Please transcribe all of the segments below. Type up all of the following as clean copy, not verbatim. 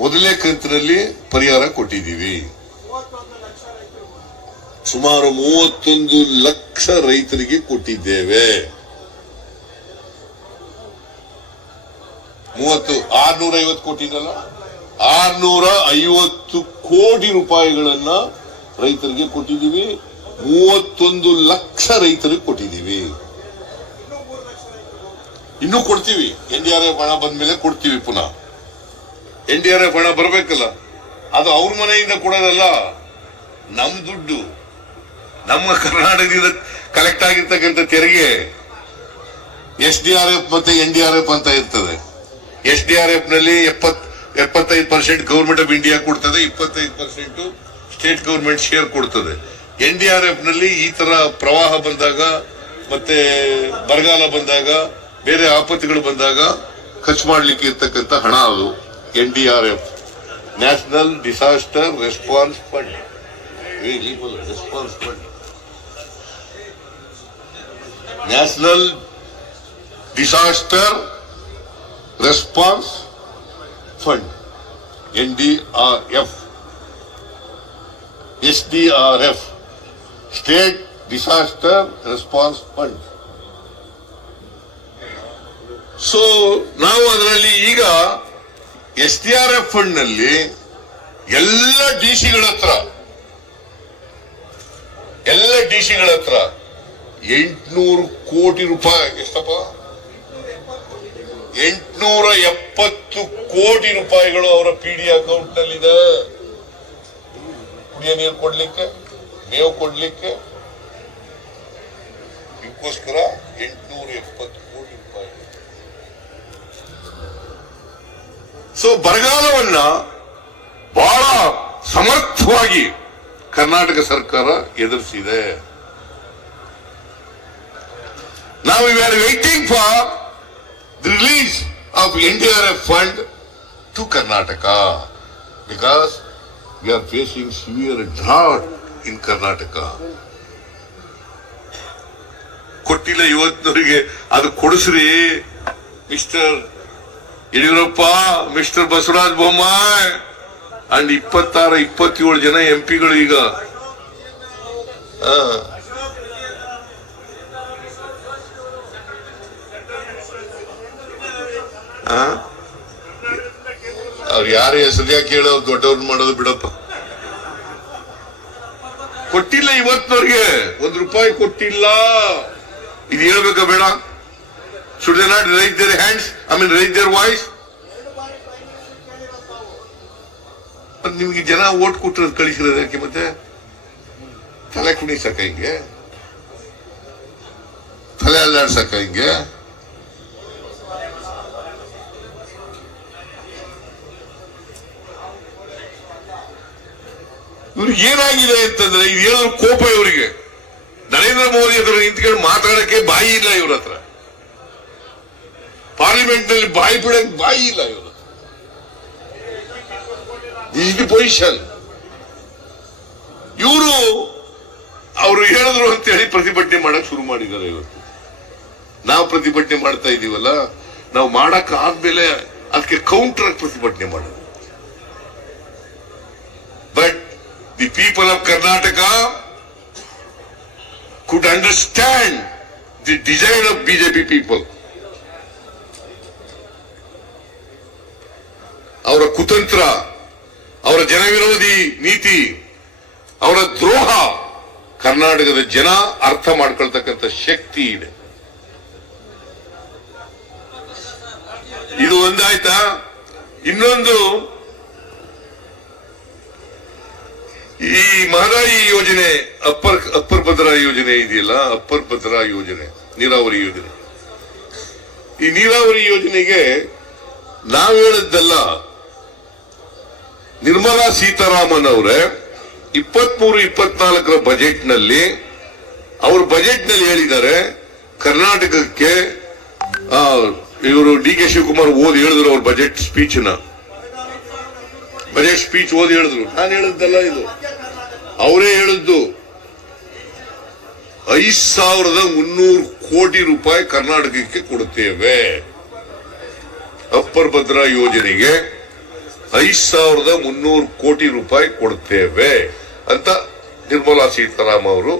ಮೊದಲನೇ ಕಂತಿನಲ್ಲಿ ಪರಿಹಾರ ಕೊಟ್ಟಿದ್ದೀವಿ. ಸುಮಾರು 31 ಲಕ್ಷ ರೈತರಿಗೆ ಕೊಟ್ಟಿದ್ದೇವೆ. 650 ಕೋಟಿನಲ್ಲ, 650 ಕೋಟಿ ರೂಪಾಯಿಗಳನ್ನ ರೈತರಿಗೆ ಕೊಟ್ಟಿದ್ದೀವಿ. 31 ಲಕ್ಷ ರೈತರಿಗೆ ಕೊಟ್ಟಿದ್ದೀವಿ. ಇನ್ನೂ ಕೊಡ್ತೀವಿ. NDRF ಹಣ ಬಂದ್ಮೇಲೆ ಕೊಡ್ತೀವಿ. ಪುನಃ NDRF ಹಣ ಬರಬೇಕಲ್ಲ, ಅದು ಅವ್ರ ಮನೆಯಿಂದ ಕೊಡೋದಲ್ಲ, ನಮ್ ದುಡ್ಡು, ನಮ್ಮ ಕರ್ನಾಟಕದಿಂದ ಕಲೆಕ್ಟ್ ಆಗಿರ್ತಕ್ಕಂಥ ತೆರಿಗೆ. SDRF ಮತ್ತೆ NDRF ಅಂತ ಇರ್ತದೆ. SDRF ನಲ್ಲಿ 75% ಗವರ್ಮೆಂಟ್ ಆಫ್ ಇಂಡಿಯಾ ಕೊಡ್ತದೆ, 25% ಸ್ಟೇಟ್ ಗವರ್ಮೆಂಟ್ ಶೇರ್ ಕೊಡ್ತದೆ. NDRF ನಲ್ಲಿ ಈ ತರ ಪ್ರವಾಹ ಬಂದಾಗ ಮತ್ತೆ ಬರಗಾಲ ಬಂದಾಗ ಬೇರೆ ಆಪತ್ತುಗಳು ಬಂದಾಗ ಖರ್ಚು ಮಾಡ್ಲಿಕ್ಕೆ ಇರ್ತಕ್ಕಂಥ ಹಣ ಅದು. NDRF, national disaster response fund. National disaster response fund, NDRF. SDRF, state disaster response fund. So ನಾವು ಅದರಲ್ಲಿ ಈಗ SDRF ಫಂಡ್ ನಲ್ಲಿ ಎಲ್ಲ ಡಿಸಿಗಳ ಹತ್ರ 800 ಕೋಟಿ ರೂಪಾಯಿ, ಎಷ್ಟಪ್ಪ, 870 ಕೋಟಿ ರೂಪಾಯಿಗಳು ಅವರ PD ಅಕೌಂಟ್ ನಲ್ಲಿದೆ. ಕುಡಿಯ ನೀರು ಕೊಡ್ಲಿಕ್ಕೆ, ಮೇವು ಕೊಡ್ಲಿಕ್ಕೆ, ಇದಕ್ಕೋಸ್ಕರ 870 ಕೋಟಿ ರೂಪಾಯಿ. ಸೊ ಬರಗಾಲವನ್ನ ಬಹಳ ಸಮರ್ಥವಾಗಿ ಕರ್ನಾಟಕ ಸರ್ಕಾರ ಎದುರಿಸಿದೆ. Now we are waiting for the release of NDRF fund to Karnataka because we are facing severe drought in Karnataka. ಕೊಟ್ಟಿಲ್ಲ ಇವತ್ತಿನವರಿಗೆ, ಅದು ಕೊಡಿಸ್ರಿ mister Yediyurappa, mister Basavaraj Bommai and 26-27 ಜನ MP ಗಳು ಈಗ ಅವ್ರು ಯಾರು ಹೆಸರು ಯಾಕೆ ಹೇಳೋ, ದೊಡ್ಡವ್ರು ಮಾಡೋದು ಬಿಡಪ್ಪ. ಕೊಟ್ಟಿಲ್ಲ ಇವತ್ತಿನವ್ರಿಗೆ, 1 ರೂಪಾಯಿ ಕೊಟ್ಟಿಲ್ಲ. ಇದು ಹೇಳ್ಬೇಕಾ ಬೇಡ? should they not raise their hands, raise their voice? ನಿಮ್ಗೆ ಜನ ಓಟ್ ಕೊಟ್ಟಿರೋದು ಕಳಿಸಿರೋದಕ್ಕೆ ಮತ್ತೆ ತಲೆ ಕುಣಿಸಕ ಹಿಂಗೆ, ತಲೆ ಅಲ್ಲಾಡ್ಸಕ ಹಿಂಗೆ? ಇವ್ರಿಗೆ ಏನಾಗಿದೆ ಅಂತಂದ್ರೆ, ಇದು ಹೇಳಿದ್ರು ಕೋಪ ಇವರಿಗೆ. ನರೇಂದ್ರ ಮೋದಿ ಹತ್ರ ನಿಂತ್ಕೊಂಡು ಮಾತಾಡಕ್ಕೆ ಬಾಯಿ ಇಲ್ಲ ಇವ್ರ ಹತ್ರ. ಪಾರ್ಲಿಮೆಂಟ್ ನಲ್ಲಿ ಬಾಯಿ ಬಿಡಕ್ಕೆ ಬಾಯಿ ಇಲ್ಲ ಇವ್ರ ಹತ್ರ. This the position. ಇವರು ಅವರು ಹೇಳಿದ್ರು ಅಂತೇಳಿ ಪ್ರತಿಭಟನೆ ಮಾಡಕ್ ಶುರು ಮಾಡಿದ್ದಾರೆ. ಇವತ್ತು ನಾವು ಪ್ರತಿಭಟನೆ ಮಾಡ್ತಾ ಇದೀವಲ್ಲ, ನಾವು ಮಾಡಕ್ ಆದ್ಮೇಲೆ ಅದಕ್ಕೆ ಕೌಂಟರ್ ಪ್ರತಿಭಟನೆ ಮಾಡೋದು. But the people of Karnataka could understand the design of BJP people. ಅವರ ಕುತಂತ್ರ, ಅವರ ಜನವಿರೋಧಿ ನೀತಿ, ಅವರ ದ್ರೋಹ ಕರ್ನಾಟಕದ ಜನ ಅರ್ಥ ಮಾಡ್ಕೊಳ್ತಕ್ಕಂಥ ಶಕ್ತಿ ಇದೆ. ಇದು ಒಂದಾಯ್ತಾ? ಇನ್ನೊಂದು, ಈ ಮಹದಾಯಿ ಯೋಜನೆ, ಅಪ್ಪರ್ ಭದ್ರಾ ಯೋಜನೆ ಇದೆಯಲ್ಲ, ಅಪ್ಪರ್ ಭದ್ರಾ ಯೋಜನೆ, ನೀರಾವರಿ ಯೋಜನೆ. ಈ ನೀರಾವರಿ ಯೋಜನೆಗೆ ನಾವು ಹೇಳಿದ್ದಲ್ಲ, ನಿರ್ಮಲಾ ಸೀತಾರಾಮನ್ ಅವರೇ 23-24 ಬಜೆಟ್ ನಲ್ಲಿ, ಅವ್ರ ಬಜೆಟ್ ನಲ್ಲಿ ಹೇಳಿದ್ದಾರೆ ಕರ್ನಾಟಕಕ್ಕೆ. ಇವರು DK ಶಿವಕುಮಾರ್ ಓದಿ ಹೇಳಿದ್ರು ಅವ್ರ ಬಜೆಟ್ ಸ್ಪೀಚ್ ಓದಿ ಹೇಳಿದ್ರು. ನಾನು ಹೇಳಿದ್ದಲ್ಲ, ಇದು ಅವರೇ ಹೇಳಿದ್ದು. 5300 ಕೋಟಿ ರೂಪಾಯಿ ಕರ್ನಾಟಕಕ್ಕೆ ಕೊಡುತ್ತೇವೆ ಅಪ್ಪರ್ ಭದ್ರಾ ಯೋಜನೆಗೆ. 5,300 ಕೋಟಿ ರೂಪಾಯಿ ಕೊಡ್ತೇವೆ ಅಂತ ನಿರ್ಮಲಾ ಸೀತಾರಾಮನ್ ಅವರು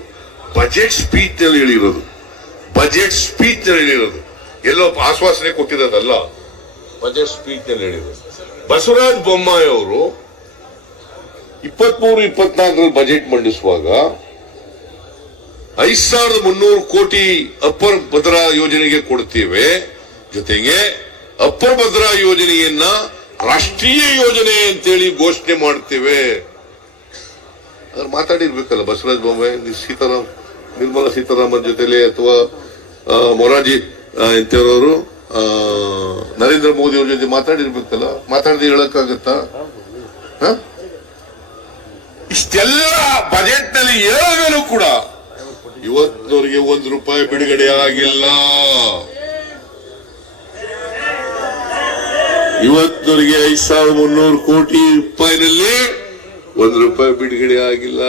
ಬಜೆಟ್ ಸ್ಪೀಚ್ ನಲ್ಲಿ ಹೇಳಿರೋದು. ಎಲ್ಲೋ ಆಶ್ವಾಸನೆ ಕೊಟ್ಟಿರೋದಲ್ಲ, ಬಜೆಟ್ ಸ್ಪೀಚ್ ನಲ್ಲಿ ಹೇಳಿರೋದು. ಬಸವರಾಜ ಬೊಮ್ಮಾಯಿ ಅವರು 23-24 ಬಜೆಟ್ ಮಂಡಿಸುವಾಗ 5,300 ಕೋಟಿ ಅಪ್ಪರ್ ಭದ್ರಾ ಯೋಜನೆಗೆ ಕೊಡ್ತೇವೆ, ಜೊತೆಗೆ ಅಪ್ಪರ್ ಭದ್ರಾ ಯೋಜನೆಯನ್ನ ರಾಷ್ಟ್ರೀಯ ಯೋಜನೆ ಅಂತೇಳಿ ಘೋಷಣೆ ಮಾಡ್ತೇವೆ. ಅದ್ರ ಮಾತಾಡಿರ್ಬೇಕಲ್ಲ ಬಸವರಾಜ ಬೊಮ್ಮಾಯಿ, ನಿರ್ಮಲಾ ಸೀತಾರಾಮನ್ ಜೊತೆಲೆ, ಅಥವಾ ಮೊರಾರ್ಜಿ ಎಂತವರು ನರೇಂದ್ರ ಮೋದಿ ಅವ್ರ ಜೊತೆ ಮಾತಾಡಿರ್ಬೇಕಲ್ಲ. ಮಾತಾಡದೆ ಹೇಳಕ್ಕಾಗತ್ತಾ? ಇಷ್ಟೆಲ್ಲ ಬಜೆಟ್ ನಲ್ಲಿ ಹೇಳಿದ್ರು ಕೂಡ ಇವತ್ತಿನವರೆಗೆ ₹1 ಬಿಡುಗಡೆ ಆಗಿಲ್ಲ. ಇವತ್ತಿನವರೆಗೆ 5,300 ಕೋಟಿ ರೂಪಾಯಿನಲ್ಲಿ ₹1 ಬಿಡುಗಡೆ ಆಗಿಲ್ಲ.